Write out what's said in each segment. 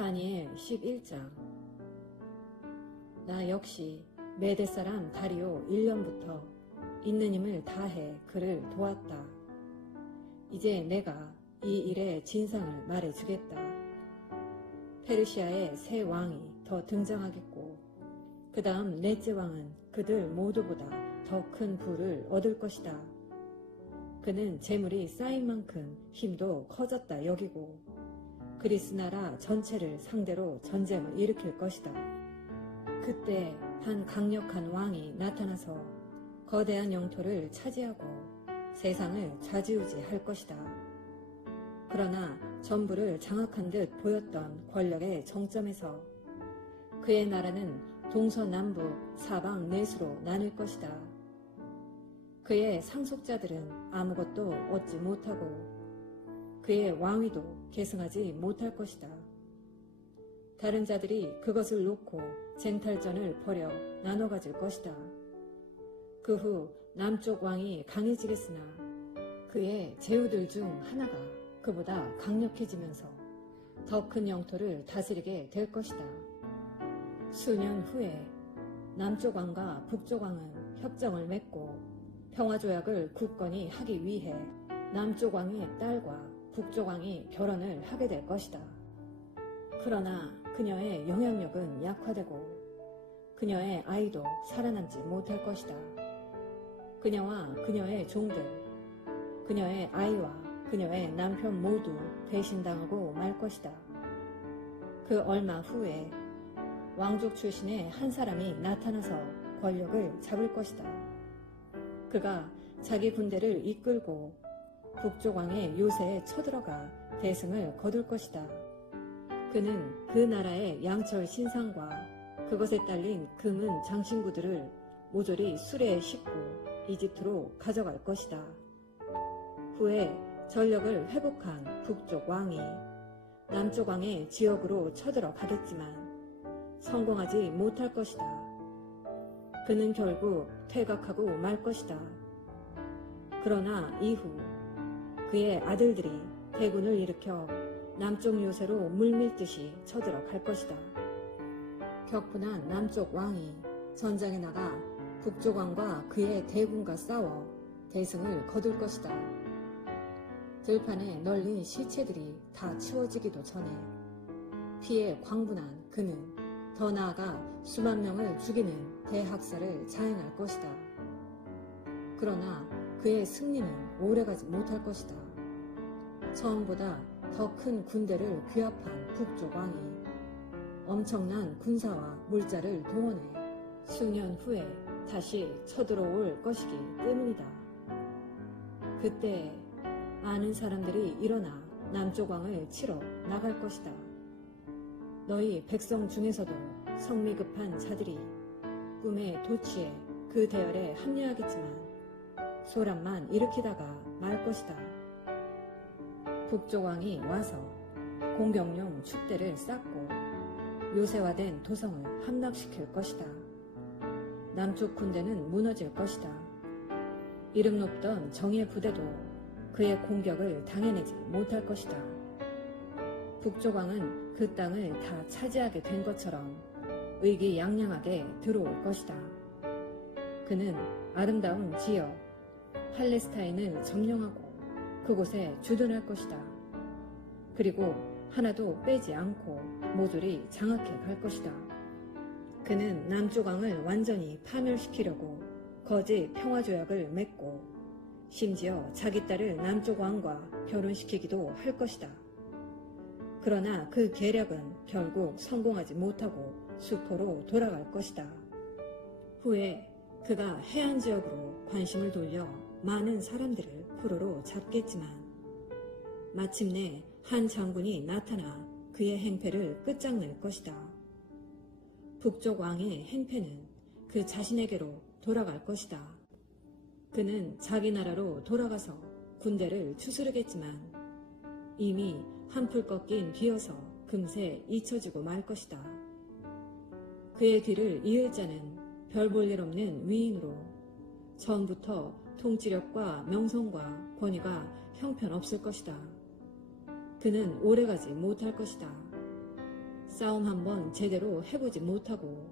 다니엘 11장. 나 역시 메대사람 다리오 1년부터 있는 힘을 다해 그를 도왔다. 이제 내가 이 일의 진상을 말해주겠다. 페르시아의 새 왕이 더 등장하겠고 그 다음 넷째 왕은 그들 모두보다 더 큰 부를 얻을 것이다. 그는 재물이 쌓인 만큼 힘도 커졌다 여기고 그리스 나라 전체를 상대로 전쟁을 일으킬 것이다. 그때 한 강력한 왕이 나타나서 거대한 영토를 차지하고 세상을 좌지우지할 것이다. 그러나 전부를 장악한 듯 보였던 권력의 정점에서 그의 나라는 동서남북 사방 넷으로 나뉠 것이다. 그의 상속자들은 아무것도 얻지 못하고 그의 왕위도 계승하지 못할 것이다. 다른 자들이 그것을 놓고 쟁탈전을 벌여 나눠 가질 것이다. 그 후 남쪽 왕이 강해지겠으나 그의 제후들 중 하나가 그보다 강력해지면서 더 큰 영토를 다스리게 될 것이다. 수년 후에 남쪽 왕과 북쪽 왕은 협정을 맺고 평화조약을 굳건히 하기 위해 남쪽 왕의 딸과 북쪽 왕이 결혼을 하게 될 것이다. 그러나 그녀의 영향력은 약화되고 그녀의 아이도 살아남지 못할 것이다. 그녀와 그녀의 종들, 그녀의 아이와 그녀의 남편 모두 배신당하고 말 것이다. 그 얼마 후에 왕족 출신의 한 사람이 나타나서 권력을 잡을 것이다. 그가 자기 군대를 이끌고 북쪽 왕의 요새에 쳐들어가 대승을 거둘 것이다. 그는 그 나라의 양철 신상과 그것에 딸린 금은 장신구들을 모조리 수레에 싣고 이집트로 가져갈 것이다. 후에 전력을 회복한 북쪽 왕이 남쪽 왕의 지역으로 쳐들어가겠지만 성공하지 못할 것이다. 그는 결국 퇴각하고 말 것이다. 그러나 이후 그의 아들들이 대군을 일으켜 남쪽 요새로 물밀듯이 쳐들어갈 것이다. 격분한 남쪽 왕이 전장에 나가 북쪽 왕과 그의 대군과 싸워 대승을 거둘 것이다. 들판에 널린 시체들이 다 치워지기도 전에 피에 광분한 그는 더 나아가 수만 명을 죽이는 대학살을 자행할 것이다. 그러나 그의 승리는 오래가지 못할 것이다. 처음보다 더 큰 군대를 규합한 북쪽 왕이 엄청난 군사와 물자를 동원해 수년 후에 다시 쳐들어올 것이기 때문이다. 그때 많은 사람들이 일어나 남쪽 왕을 치러 나갈 것이다. 너희 백성 중에서도 성미 급한 자들이 꿈의 도취에 그 대열에 합류하겠지만 소란만 일으키다가 말 것이다. 북쪽 왕이 와서 공격용 축대를 쌓고 요새화된 도성을 함락시킬 것이다. 남쪽 군대는 무너질 것이다. 이름 높던 정예 부대도 그의 공격을 당해내지 못할 것이다. 북쪽 왕은 그 땅을 다 차지하게 된 것처럼 의기양양하게 들어올 것이다. 그는 아름다운 지역 팔레스타인을 점령하고 그곳에 주둔할 것이다. 그리고 하나도 빼지 않고 모조리 장악해 갈 것이다. 그는 남쪽 왕을 완전히 파멸시키려고 거짓 평화조약을 맺고 심지어 자기 딸을 남쪽 왕과 결혼시키기도 할 것이다. 그러나 그 계략은 결국 성공하지 못하고 수포로 돌아갈 것이다. 후에 그가 해안 지역으로 관심을 돌려 많은 사람들을 포로로 잡겠지만 마침내 한 장군이 나타나 그의 행패를 끝장낼 것이다. 북쪽 왕의 행패는 그 자신에게로 돌아갈 것이다. 그는 자기 나라로 돌아가서 군대를 추스르겠지만 이미 한풀 꺾인 비어서 금세 잊혀지고 말 것이다. 그의 뒤를 이을 자는 별 볼 일 없는 위인으로 처음부터 통치력과 명성과 권위가 형편없을 것이다. 그는 오래가지 못할 것이다. 싸움 한번 제대로 해보지 못하고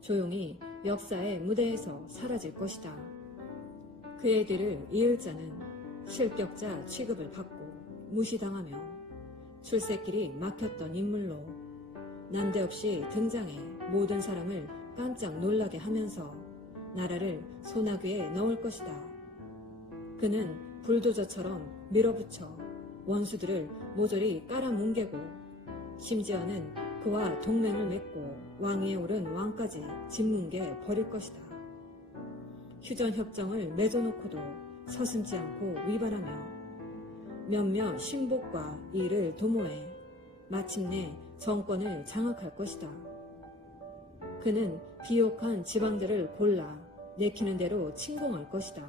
조용히 역사의 무대에서 사라질 것이다. 그의 뒤를 이을 자는 실격자 취급을 받고 무시당하며 출세길이 막혔던 인물로 난데없이 등장해 모든 사람을 깜짝 놀라게 하면서 나라를 소나귀에 넣을 것이다. 그는 불도저처럼 밀어붙여 원수들을 모조리 깔아뭉개고 심지어는 그와 동맹을 맺고 왕위에 오른 왕까지 짓뭉개 버릴 것이다. 휴전협정을 맺어놓고도 서슴지 않고 위반하며 몇몇 신복과 이를 도모해 마침내 정권을 장악할 것이다. 그는 비옥한 지방들을 골라 내키는 대로 침공할 것이다.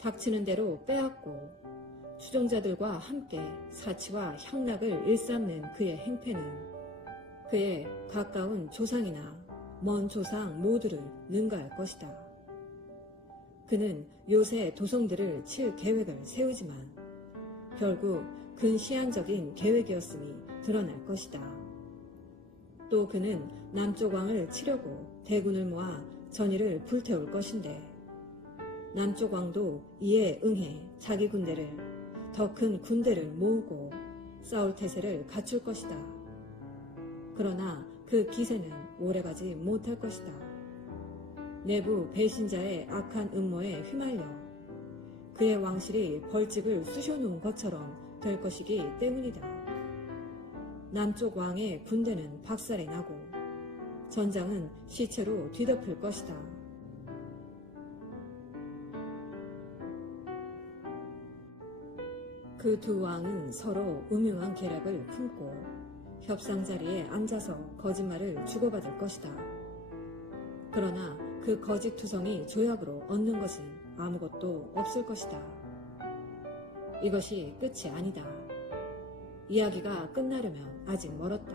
닥치는 대로 빼앗고 추종자들과 함께 사치와 향락을 일삼는 그의 행패는 그의 가까운 조상이나 먼 조상 모두를 능가할 것이다. 그는 요새 도성들을 칠 계획을 세우지만 결국 근시안적인 계획이었음이 드러날 것이다. 또 그는 남쪽 왕을 치려고 대군을 모아 전의를 불태울 것인데 남쪽 왕도 이에 응해 자기 군대를 더 큰 군대를 모으고 싸울 태세를 갖출 것이다. 그러나 그 기세는 오래가지 못할 것이다. 내부 배신자의 악한 음모에 휘말려 그의 왕실이 벌집을 쑤셔놓은 것처럼 될 것이기 때문이다. 남쪽 왕의 군대는 박살이 나고 전장은 시체로 뒤덮일 것이다. 그 두 왕은 서로 음흉한 계략을 품고 협상 자리에 앉아서 거짓말을 주고받을 것이다. 그러나 그 거짓투성이 조약으로 얻는 것은 아무것도 없을 것이다. 이것이 끝이 아니다. 이야기가 끝나려면 아직 멀었다.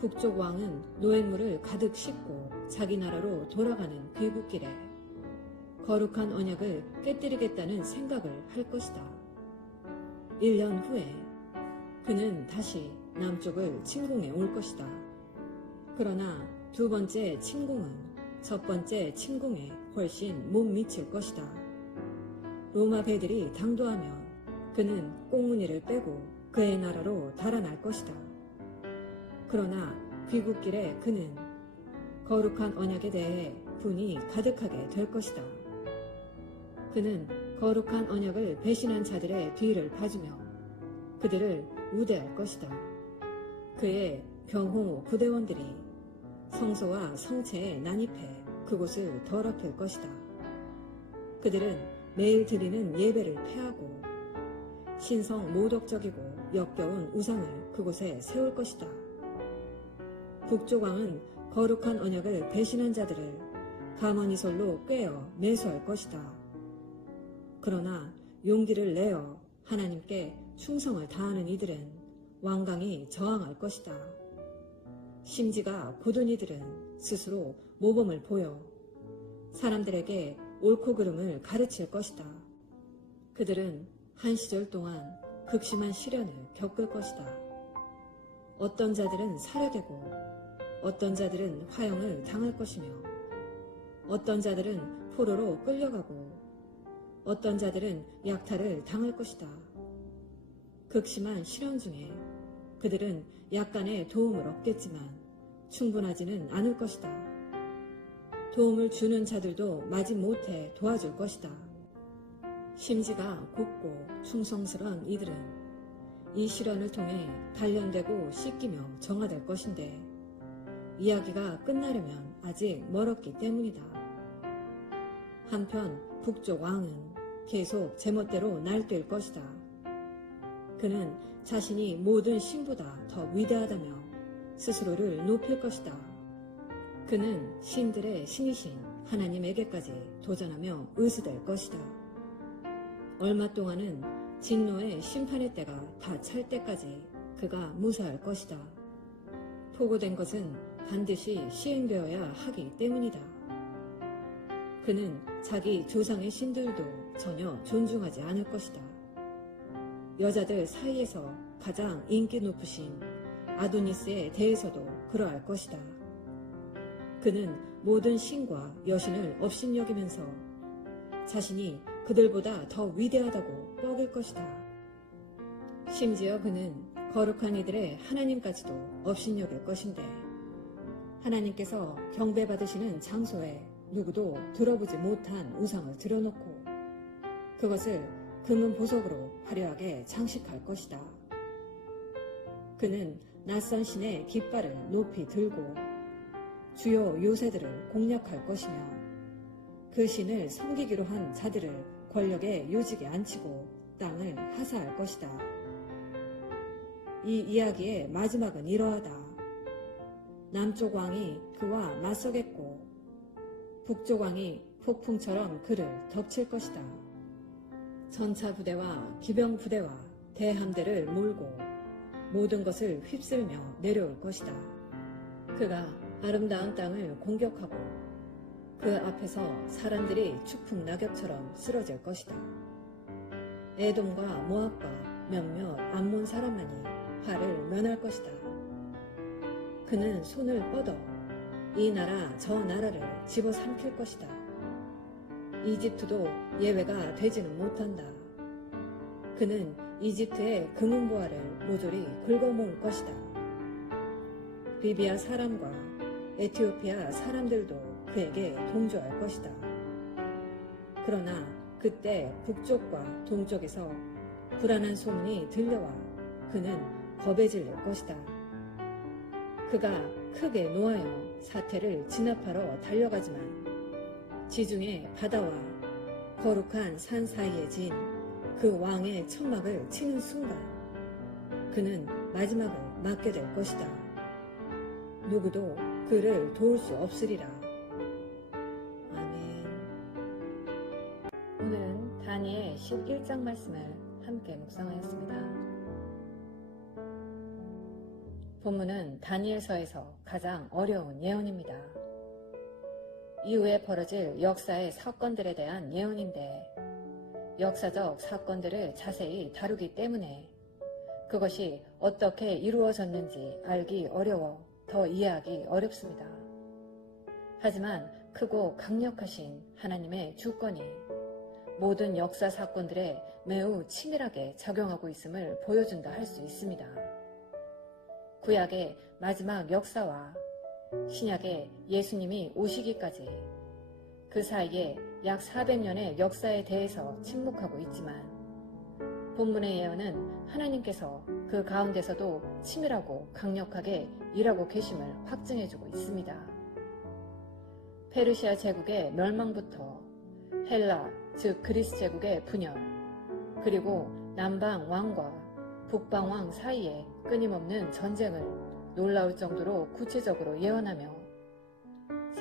북쪽 왕은 노획물을 가득 싣고 자기 나라로 돌아가는 귀국길에 거룩한 언약을 깨뜨리겠다는 생각을 할 것이다. 1년 후에 그는 다시 남쪽을 침공해 올 것이다. 그러나 두 번째 침공은 첫 번째 침공에 훨씬 못 미칠 것이다. 로마 배들이 당도하면 그는 꽁무니를 빼고 그의 나라로 달아날 것이다. 그러나 귀국길에 그는 거룩한 언약에 대해 분이 가득하게 될 것이다. 그는 거룩한 언약을 배신한 자들의 뒤를 봐주며 그들을 우대할 것이다. 그의 병홍호 부대원들이 성소와 성체에 난입해 그곳을 더럽힐 것이다. 그들은 매일 드리는 예배를 폐하고 신성 모독적이고 역겨운 우상을 그곳에 세울 것이다. 북쪽 왕은 거룩한 언약을 배신한 자들을 가머니솔로 꿰어 매수할 것이다. 그러나 용기를 내어 하나님께 충성을 다하는 이들은 완강히 저항할 것이다. 심지가 굳은 이들은 스스로 모범을 보여 사람들에게 옳고 그름을 가르칠 것이다. 그들은 한 시절 동안 극심한 시련을 겪을 것이다. 어떤 자들은 살해되고 어떤 자들은 화형을 당할 것이며 어떤 자들은 포로로 끌려가고 어떤 자들은 약탈을 당할 것이다. 극심한 시련 중에 그들은 약간의 도움을 얻겠지만 충분하지는 않을 것이다. 도움을 주는 자들도 마지못해 도와줄 것이다. 심지가 곱고 충성스러운 이들은 이 시련을 통해 단련되고 씻기며 정화될 것인데 이야기가 끝나려면 아직 멀었기 때문이다. 한편 북쪽 왕은 계속 제멋대로 날뛸 것이다. 그는 자신이 모든 신보다 더 위대하다며 스스로를 높일 것이다. 그는 신들의 신이신 하나님에게까지 도전하며 의수될 것이다. 얼마 동안은 진노의 심판의 때가 다 찰 때까지 그가 무사할 것이다. 포고된 것은 반드시 시행되어야 하기 때문이다. 그는 자기 조상의 신들도 전혀 존중하지 않을 것이다. 여자들 사이에서 가장 인기 높으신 아도니스에 대해서도 그러할 것이다. 그는 모든 신과 여신을 업신여기면서 자신이 그들보다 더 위대하다고 뻐길 것이다. 심지어 그는 거룩한 이들의 하나님까지도 업신여길 것인데 하나님께서 경배받으시는 장소에 누구도 들어보지 못한 우상을 들여놓고 그것을 금은 보석으로 화려하게 장식할 것이다. 그는 낯선 신의 깃발을 높이 들고 주요 요새들을 공략할 것이며 그 신을 섬기기로 한 자들을 권력의 요직에 앉히고 땅을 하사할 것이다. 이 이야기의 마지막은 이러하다. 남쪽 왕이 그와 맞서겠고 북쪽 왕이 폭풍처럼 그를 덮칠 것이다. 전차 부대와 기병 부대와 대함대를 몰고 모든 것을 휩쓸며 내려올 것이다. 그가 아름다운 땅을 공격하고 그 앞에서 사람들이 추풍 낙엽처럼 쓰러질 것이다. 에돔과 모압과 몇몇 암몬 사람만이 화를 면할 것이다. 그는 손을 뻗어 이 나라 저 나라를 집어삼킬 것이다. 이집트도 예외가 되지는 못한다. 그는 이집트의 금은보화를 모조리 긁어모을 것이다. 리비아 사람과 에티오피아 사람들도 그에게 동조할 것이다. 그러나 그때 북쪽과 동쪽에서 불안한 소문이 들려와 그는 겁에 질릴 것이다. 그가 크게 노하여 사태를 진압하러 달려가지만 지중해 바다와 거룩한 산 사이에 진 그 왕의 천막을 치는 순간 그는 마지막을 맞게 될 것이다. 누구도 그를 도울 수 없으리라. 아멘. 오늘은 다니엘 11장 말씀을 함께 묵상하였습니다. 본문은 다니엘서에서 가장 어려운 예언입니다. 이후에 벌어질 역사의 사건들에 대한 예언인데 역사적 사건들을 자세히 다루기 때문에 그것이 어떻게 이루어졌는지 알기 어려워 더 이해하기 어렵습니다. 하지만 크고 강력하신 하나님의 주권이 모든 역사 사건들에 매우 치밀하게 작용하고 있음을 보여준다 할 수 있습니다. 구약의 마지막 역사와 신약의 예수님이 오시기까지 그 사이에 약 400년의 역사에 대해서 침묵하고 있지만 본문의 예언은 하나님께서 그 가운데서도 치밀하고 강력하게 일하고 계심을 확증해주고 있습니다. 페르시아 제국의 멸망부터 헬라, 즉 그리스 제국의 분열, 그리고 남방 왕과 북방 왕 사이에 끊임없는 전쟁을 놀라울 정도로 구체적으로 예언하며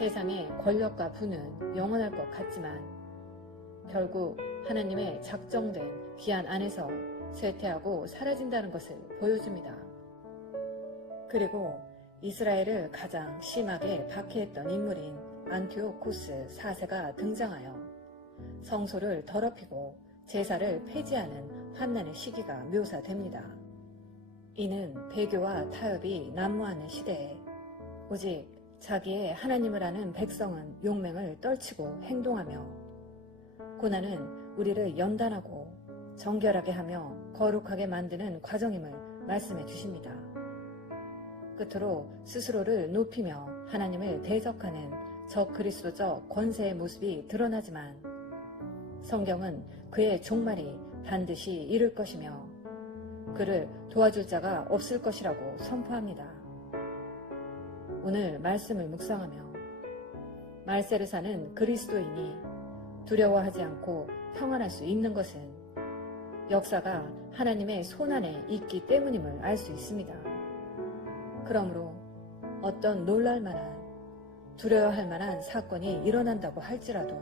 세상의 권력과 부는 영원할 것 같지만 결국 하나님의 작정된 기한 안에서 쇠퇴하고 사라진다는 것을 보여줍니다. 그리고 이스라엘을 가장 심하게 박해했던 인물인 안티오코스 4세가 등장하여 성소를 더럽히고 제사를 폐지하는 환난의 시기가 묘사됩니다. 이는 배교와 타협이 난무하는 시대에 오직 자기의 하나님을 아는 백성은 용맹을 떨치고 행동하며 고난은 우리를 연단하고 정결하게 하며 거룩하게 만드는 과정임을 말씀해 주십니다. 끝으로 스스로를 높이며 하나님을 대적하는 적그리스도적 권세의 모습이 드러나지만 성경은 그의 종말이 반드시 이룰 것이며 그를 도와줄 자가 없을 것이라고 선포합니다. 오늘 말씀을 묵상하며 말세를 사는 그리스도인이 두려워하지 않고 평안할 수 있는 것은 역사가 하나님의 손안에 있기 때문임을 알 수 있습니다. 그러므로 어떤 놀랄 만한 두려워할 만한 사건이 일어난다고 할지라도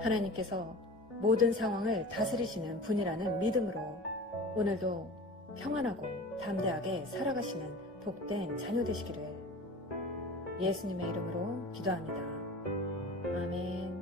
하나님께서 모든 상황을 다스리시는 분이라는 믿음으로 오늘도 평안하고 담대하게 살아가시는 복된 자녀 되시기를 예수님의 이름으로 기도합니다. 아멘.